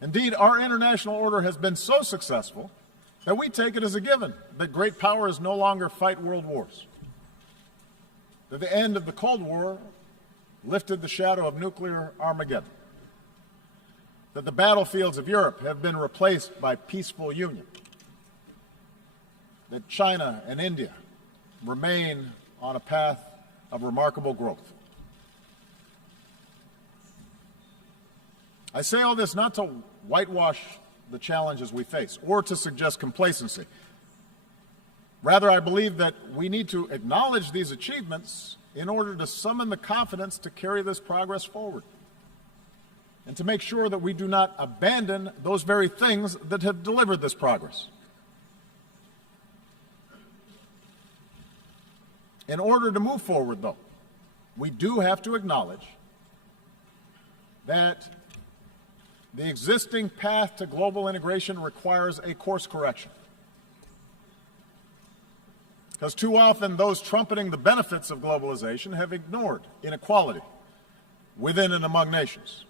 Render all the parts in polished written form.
Indeed, our international order has been so successful that we take it as a given that great powers no longer fight world wars, that the end of the Cold War lifted the shadow of nuclear Armageddon, that the battlefields of Europe have been replaced by peaceful union, that China and India remain on a path of remarkable growth. I say all this not to whitewash the challenges we face or to suggest complacency. Rather, I believe that we need to acknowledge these achievements in order to summon the confidence to carry this progress forward and to make sure that we do not abandon those very things that have delivered this progress. In order to move forward, though, we do have to acknowledge that the existing path to global integration requires a course correction. Because too often those trumpeting the benefits of globalization have ignored inequality within and among nations,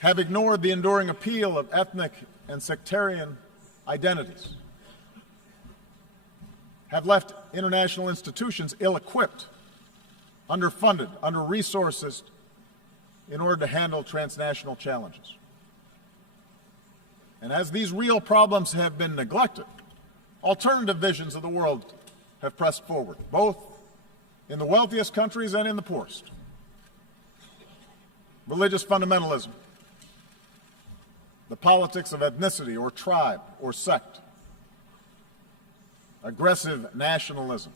have ignored the enduring appeal of ethnic and sectarian identities, have left international institutions ill-equipped, underfunded, under-resourced in order to handle transnational challenges. And as these real problems have been neglected, alternative visions of the world have pressed forward, both in the wealthiest countries and in the poorest. Religious fundamentalism, the politics of ethnicity or tribe or sect, aggressive nationalism,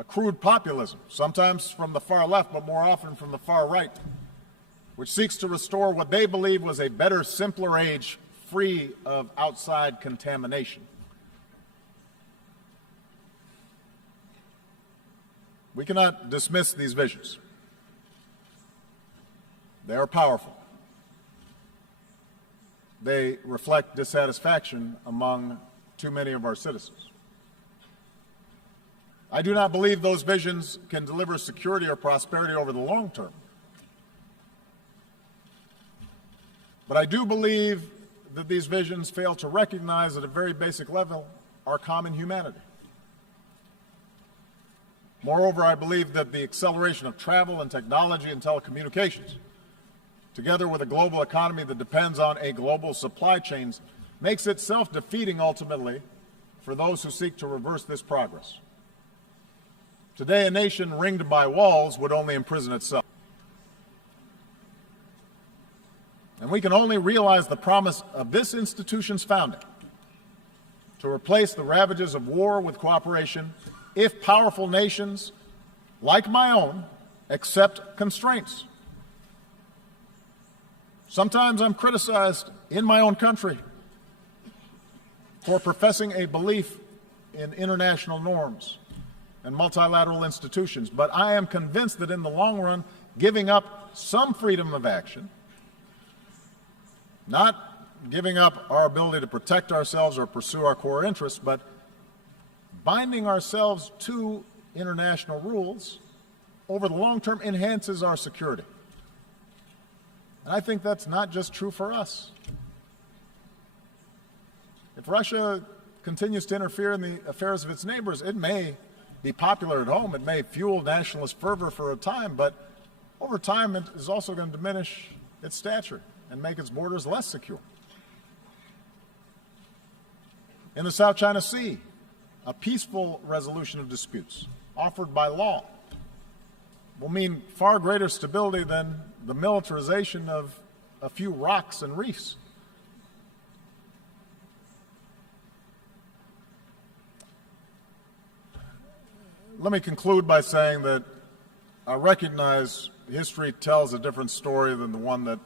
a crude populism, sometimes from the far left, but more often from the far right, which seeks to restore what they believe was a better, simpler age free of outside contamination. We cannot dismiss these visions. They are powerful. They reflect dissatisfaction among too many of our citizens. I do not believe those visions can deliver security or prosperity over the long term. But I do believe that these visions fail to recognize at a very basic level our common humanity. Moreover, I believe that the acceleration of travel and technology and telecommunications, together with a global economy that depends on a global supply chain, makes it self-defeating ultimately for those who seek to reverse this progress. Today, a nation ringed by walls would only imprison itself. And we can only realize the promise of this institution's founding to replace the ravages of war with cooperation if powerful nations, like my own, accept constraints. Sometimes I'm criticized in my own country for professing a belief in international norms and multilateral institutions, but I am convinced that in the long run, giving up some freedom of action, not giving up our ability to protect ourselves or pursue our core interests, but binding ourselves to international rules over the long term enhances our security. And I think that's not just true for us. If Russia continues to interfere in the affairs of its neighbors, it may be popular at home, it may fuel nationalist fervor for a time, but over time it is also going to diminish its stature and make its borders less secure. In the South China Sea, a peaceful resolution of disputes offered by law will mean far greater stability than the militarization of a few rocks and reefs. Let me conclude by saying that I recognize history tells a different story than the one that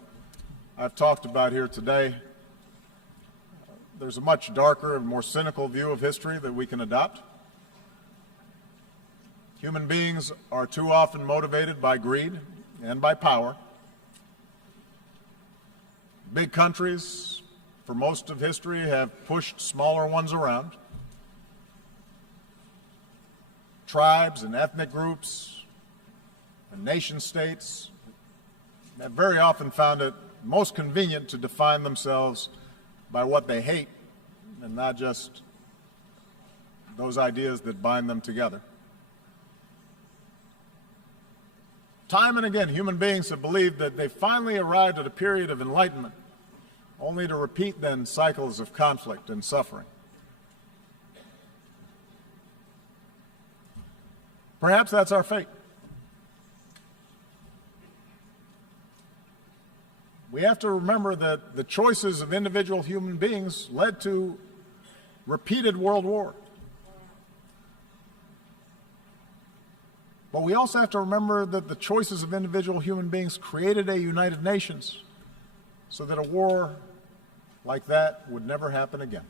I've talked about here today. There's a much darker and more cynical view of history that we can adopt. Human beings are too often motivated by greed and by power. Big countries, for most of history, have pushed smaller ones around. Tribes and ethnic groups and nation states have very often found it most convenient to define themselves by what they hate and not just those ideas that bind them together. Time and again, human beings have believed that they finally arrived at a period of enlightenment, only to repeat then cycles of conflict and suffering. Perhaps that's our fate. We have to remember that the choices of individual human beings led to repeated world wars. But we also have to remember that the choices of individual human beings created a United Nations so that a war like that would never happen again.